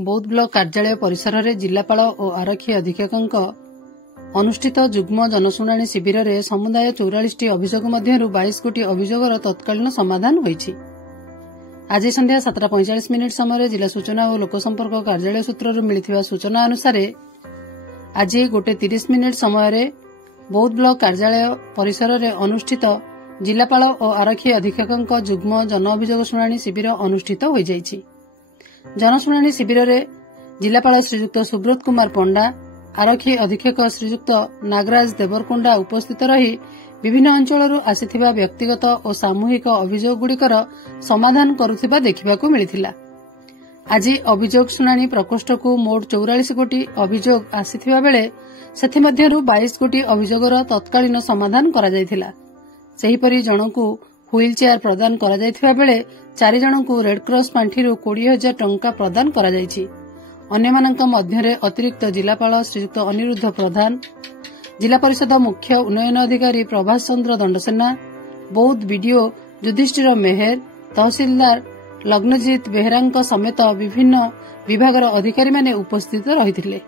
बौद्ध ब्लॉक कार्यालय परिसर में जिलापाल और आरक्षी अधीक्षक अनुष्ठित जुग्म जनशुणाणी शिविर में समुदाय 44 अभियोग मध्य 22 गोटी अभियोगर तत्कालीन समाधान होईछि। आज संध्या 7:45 समय जिला सूचना और लोकसंपर्क कार्यालय सूत्र मिलथिबा सूचना अनुसार आज 1:30 समय बौद्ध ब्लॉक कार्यालय परिसर में अनुष्ठित जिलापाल और आरक्षी अधीक्षक जुग्म जन अभियोग शुणाणी शिविर अनुष्ठित हो जाइछि। जनशुणाणी शिविर में जिलापाल श्रीयुक्त सुब्रत कुमार पंडा, आरक्षी अधीक्षक श्रीयुक्त नागराज देवरकोंडा उपस्थित रही विभिन्न अंचल आसिथिबा व्यक्तिगत और सामूहिक अभियोग गुड़िकर समाधान करुथिबा देखिबाकू मिलिथिला। आज अभियोग शुणाणी प्रकोष्ठ को मोट 44 गोटी अभियोग आसिथिबा बेले सेथिमध्यरु 22 गोटी अभियोगर तत्कालीन समाधान करा जायथिला। सेहिपरि जनकू व्हील चेयर प्रदान करा जायथिबा बेले 4 जनकू रेड क्रॉस पांठिरु 20,000 टंका प्रदान करा जायछि। अन्यमानंक मध्यरे अतिरिक्त जिलापाल श्रीयुक्त अनिरुद्ध प्रधान, जिला परिषद मुख्य उन्नयन अधिकारी प्रभास चंद्र दंडसेना, बौद्ध बीडीओ युधिष्ठिर मेहर, तहसीलदार लग्नजीत बेहरा समेत विभिन्न विभागर अधिकारी माने उपस्थित रहिथिले।